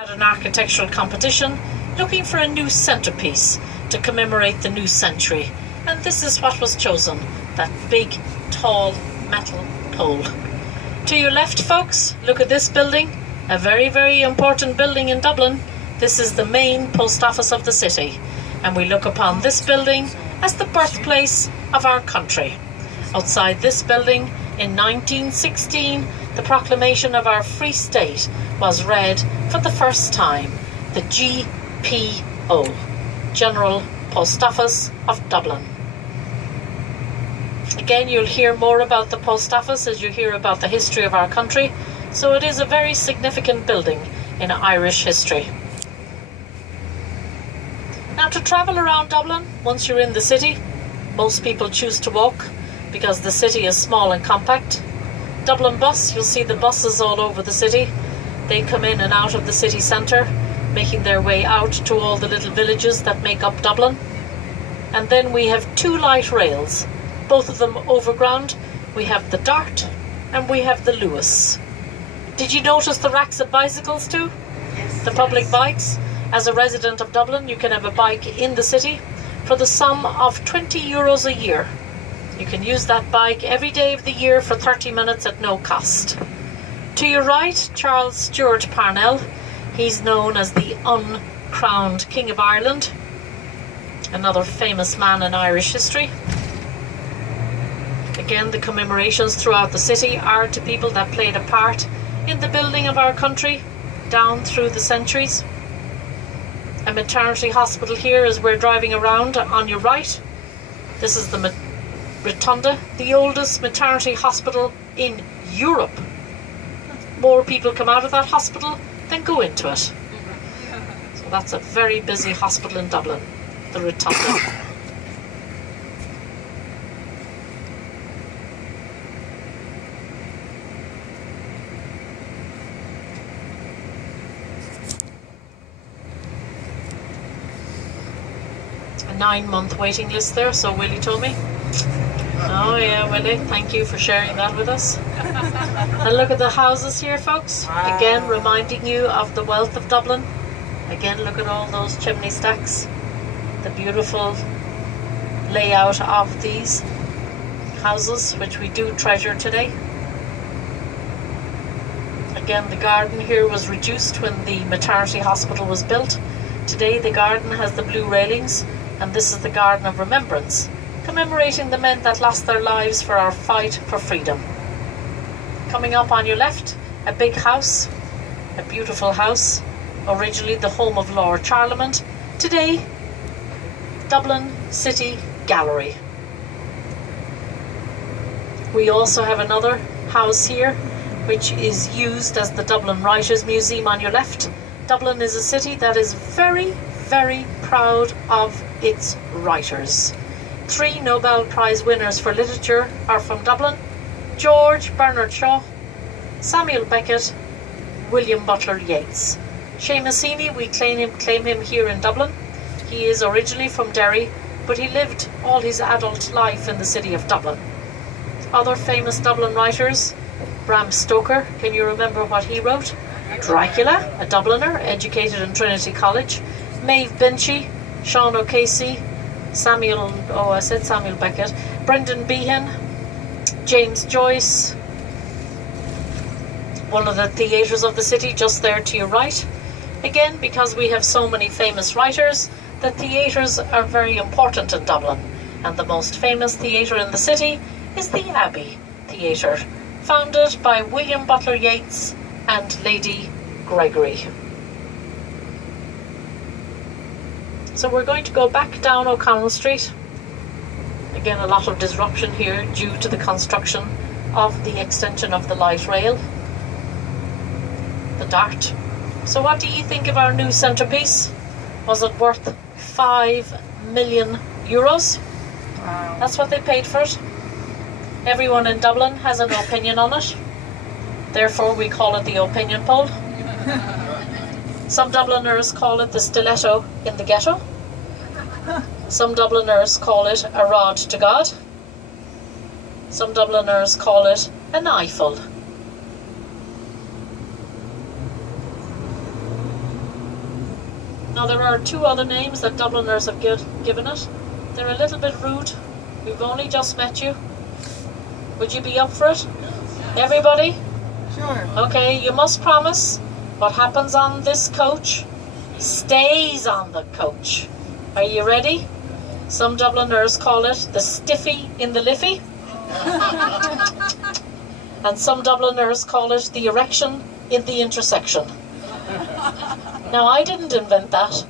At an architectural competition looking for a new centrepiece to commemorate the new century, and this is what was chosen, that big tall metal pole. To your left, folks, look at this building, a very important building in Dublin. This is the main post office of the city, and we look upon this building as the birthplace of our country. Outside this building in 1916, the proclamation of our free state was read for the first time, the GPO, General Post Office of Dublin. Again, you'll hear more about the post office as you hear about the history of our country, so it is a very significant building in Irish history. Now, to travel around Dublin, once you're in the city, most people choose to walk because the city is small and compact. Dublin bus, you'll see the buses all over the city. They come in and out of the city centre, making their way out to all the little villages that make up Dublin. And then we have two light rails, both of them overground. We have the Dart and we have the Lewis. Did you notice the racks of bicycles too? Yes. The public bikes? As a resident of Dublin, you can have a bike in the city for the sum of €20 a year. You can use that bike every day of the year for 30 minutes at no cost. To your right, Charles Stuart Parnell. He's known as the uncrowned King of Ireland, another famous man in Irish history. Again, the commemorations throughout the city are to people that played a part in the building of our country down through the centuries. A maternity hospital here as we're driving around on your right. This is the Rotunda, the oldest maternity hospital in Europe. More people come out of that hospital than go into it. So that's a very busy hospital in Dublin, the Rotunda. A 9-month waiting list there, so Willie told me. Oh yeah, Willie, thank you for sharing that with us. And look at the houses here, folks. Again, reminding you of the wealth of Dublin. Again, look at all those chimney stacks. The beautiful layout of these houses, which we do treasure today. Again, the garden here was reduced when the maternity hospital was built. Today the garden has the blue railings, and this is the Garden of Remembrance, commemorating the men that lost their lives for our fight for freedom. Coming up on your left, a big house, a beautiful house, originally the home of Lord Charlemont, today Dublin City Gallery. We also have another house here which is used as the Dublin Writers' Museum on your left. Dublin is a city that is very proud of its writers. 3 Nobel Prize winners for literature are from Dublin: George Bernard Shaw, Samuel Beckett, William Butler Yeats. Seamus Heaney, we claim him here in Dublin. He is originally from Derry, but he lived all his adult life in the city of Dublin. Other famous Dublin writers: Bram Stoker, can you remember what he wrote? Dracula, a Dubliner, educated in Trinity College. Maeve Binchy, Sean O'Casey, Samuel Beckett, Brendan Behan, James Joyce. One of the theatres of the city just there to your right. Again, because we have so many famous writers, the theatres are very important in Dublin, and the most famous theatre in the city is the Abbey Theatre, founded by William Butler Yeats and Lady Gregory. So we're going to go back down O'Connell Street. Again, a lot of disruption here due to the construction of the extension of the light rail, the Dart. So what do you think of our new centrepiece? Was it worth €5 million? Wow. That's what they paid for it. Everyone in Dublin has an opinion on it. Therefore, we call it the opinion poll. Some Dubliners call it the stiletto in the ghetto. Some Dubliners call it a rod to God. Some Dubliners call it an eyeful. Now there are two other names that Dubliners have given it. They're a little bit rude. We've only just met you. Would you be up for it? Everybody? Sure. Okay, you must promise what happens on this coach stays on the coach. Are you ready? Some Dubliners call it the stiffy in the liffey. And some Dubliners call it the erection in the intersection. Now, I didn't invent that.